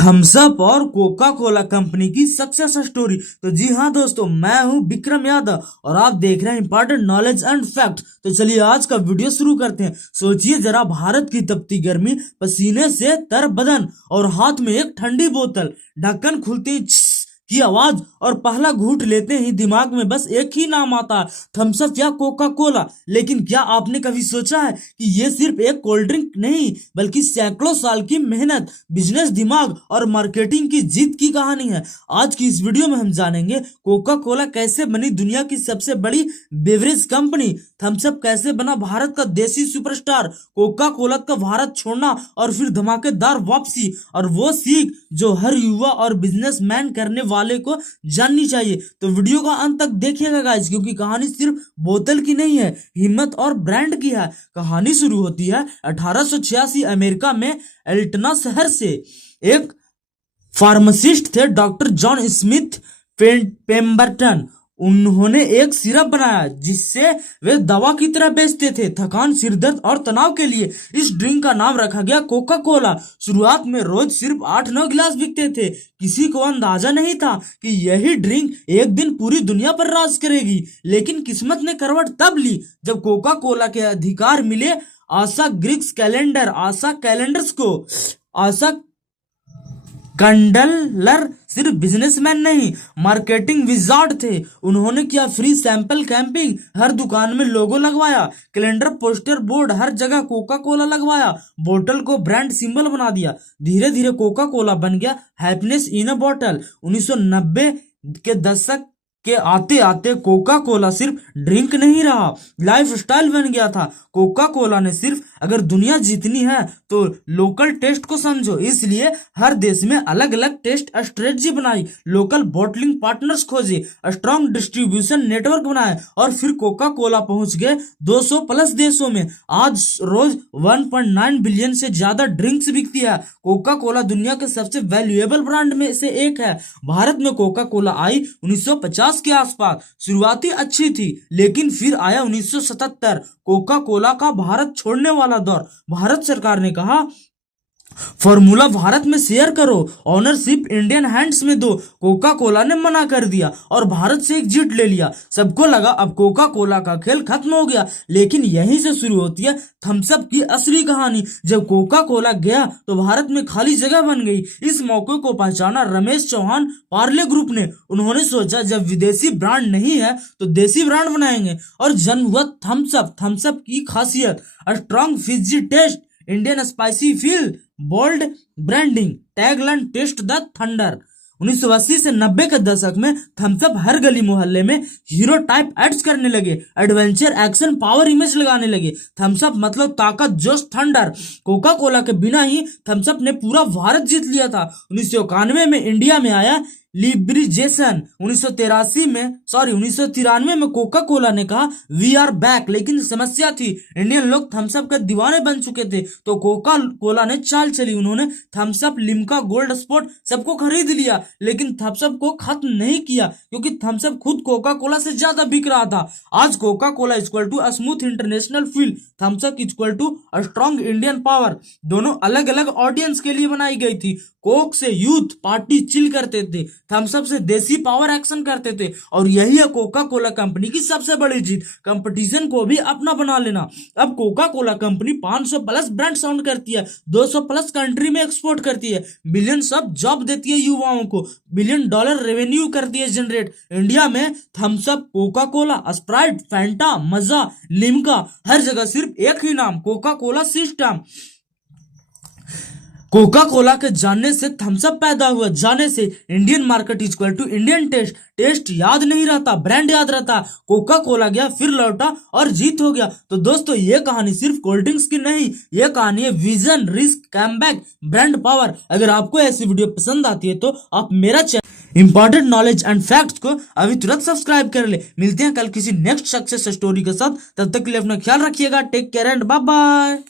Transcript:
Thums up और Coca Cola company की success story. तो जी हाँ दोस्तों, मैं हूँ विक्रम यादव और आप देख रहे हैं इंपॉर्टेंट नॉलेज एंड फैक्ट। तो चलिए आज का वीडियो शुरू करते हैं। सोचिए जरा, भारत की तपती गर्मी, पसीने से तर बदन और हाथ में एक ठंडी बोतल, ढक्कन खुलते ही की आवाज और पहला घूंट लेते ही दिमाग में बस एक ही नाम आता है, थम्स अप या कोका कोला। लेकिन क्या आपने कभी सोचा है कि ये सिर्फ एक कोल्ड ड्रिंक नहीं, बल्कि सैकड़ों साल की मेहनत, बिजनेस दिमाग और मार्केटिंग की जीत की कहानी है। आज की इस वीडियो में हम जानेंगे कोका कोला कैसे बनी दुनिया की सबसे बड़ी बेवरेज कंपनी, थम्स अप कैसे बना भारत का देसी सुपरस्टार, कोका कोला का भारत छोड़ना और फिर धमाकेदार वापसी, और वो सीख जो हर युवा और बिजनेसमैन करने वाले को जाननी चाहिए। तो वीडियो का अंत तक देखिएगा गाइस, क्योंकि कहानी सिर्फ बोतल की नहीं है, हिम्मत और ब्रांड की है। कहानी शुरू होती है 1886 अमेरिका में एल्टना शहर से। एक फार्मासिस्ट थे डॉक्टर जॉन स्मिथ पेम्बरटन। उन्होंने एक सिरप बनाया जिससे वे दवा की तरह बेचते थे। थकान, सिरदर्द और तनाव के लिए इस ड्रिंक का नाम रखा गया कोका कोला। शुरुआत में रोज सिर्फ 8-9 गिलास बिकते थे। किसी को अंदाजा नहीं था कि यही ड्रिंक एक दिन पूरी दुनिया पर राज करेगी। लेकिन किस्मत ने करवट तब ली जब कोका कोला के अधिकार मिले आशा ग्रीक्स कैलेंडर आशा कैलेंडर्स को। आशा कंडलर सिर्फ बिजनेसमैन नहीं, मार्केटिंग विजार्ड थे। उन्होंने किया फ्री सैंपल कैंपिंग, हर दुकान में लोगो लगवाया, कैलेंडर, पोस्टर बोर्ड, हर जगह कोका कोला लगवाया, बोतल को ब्रांड सिंबल बना दिया। धीरे धीरे कोका कोला बन गया हैप्पीनेस इन अ बोतल। 1990 के दशक के आते आते कोका कोला सिर्फ ड्रिंक नहीं रहा, लाइफ स्टाइल बन गया था। कोका कोला ने सिर्फ अगर दुनिया जीतनी है तो लोकल टेस्ट को समझो, इसलिए हर देश में अलग अलग टेस्ट स्ट्रेटजी बनाई, लोकल बॉटलिंग पार्टनर्स खोजे, स्ट्रॉन्ग डिस्ट्रीब्यूशन नेटवर्क बनाए और फिर कोका कोला पहुंच गए 200 प्लस देशों में। आज रोज 1.9 बिलियन से ज्यादा ड्रिंक्स बिकती है। कोका कोला दुनिया के सबसे वैल्यूएबल ब्रांड में से एक है। भारत में कोका कोला आई 1950 के आसपास। शुरुआती अच्छी थी, लेकिन फिर आया 1977 कोका कोला का भारत छोड़ने वाला दौर। भारत सरकार ने कहा फॉर्मूला भारत में शेयर करो, ऑनरशिप इंडियन हैंड्स में दो। कोका कोला ने मना कर दिया और भारत से एग्जिट ले लिया। सबको लगा अब कोका कोला का खेल खत्म हो गया, लेकिन यहीं से शुरू होती है थम्स अप की असली कहानी। जब कोका कोला गया तो भारत में खाली जगह बन गई। इस मौके को पहचाना रमेश चौहान पार्ले ग्रुप ने। उन्होंने सोचा जब विदेशी ब्रांड नहीं है तो देसी ब्रांड बनाएंगे, और जन्म हुआ थम्स अप। थम्स अप की खासियत strong fizzy taste, Indian spicy feel, bold branding, tagline taste the thunder. 1980 से 90 के दशक में थम्स अप हर गली मोहल्ले में हीरो टाइप एड्स करने लगे, एडवेंचर, एक्शन, पावर इमेज लगाने लगे। थम्स अप मतलब ताकत, जोश, थंडर। कोका कोला के बिना ही थम्स अप ने पूरा भारत जीत लिया था। 1991 में इंडिया में आया लिबरेशन। 1993 में कोका कोला ने कहा वी आर बैक। लेकिन समस्या थी, इंडियन लोग थम्स अप के दीवाने बन चुके थे। तो कोका कोला ने चाल चली। उन्होंने Thums Up, Limca, Gold Spot सबको खरीद लिया, लेकिन थम्स अप को खत्म नहीं किया, क्योंकि थम्स अप खुद कोका कोला से ज्यादा बिक रहा था। आज Coca Cola equal to smooth international feel, Thums Up equal to strong Indian power. दोनों अलग अलग ऑडियंस के लिए बनाई गई थी। कोक से यूथ पार्टी चिल करते थे, थम्स अप से देसी पावर एक्शन करते थे। और यही है कोका कोला कंपनी की सबसे बड़ी जीत, कंपटीशन को भी अपना बना लेना। अब Coca Cola company 500 plus brand sound करती है, 200 प्लस कंट्री में एक्सपोर्ट करती है, बिलियंस ऑफ जॉब देती है युवाओं को, $1 बिलियन रेवेन्यू करती है जनरेट। इंडिया में Thums Up, Coca Cola, Sprite, Fanta, Maaza, Limca, हर जगह सिर्फ एक ही नाम, Coca Cola system. Coca Cola के जानने से थम्स अप पैदा हुआ, जाने से Indian market equal to Indian taste. Taste याद नहीं रहता, ब्रांड याद रहता। कोका कोला गया, फिर लौटा और जीत हो गया। तो दोस्तों, ये कहानी सिर्फ कोल्ड ड्रिंक्स की नहीं, ये कहानी है vision, risk, comeback, brand power. अगर आपको ऐसी वीडियो पसंद आती है तो आप मेरा channel important knowledge and facts को अभी तुरंत सब्सक्राइब कर ले। मिलते हैं कल किसी नेक्स्ट सक्सेस स्टोरी के साथ। तब तक के लिए अपना ख्याल रखिएगा। Take care and bye bye.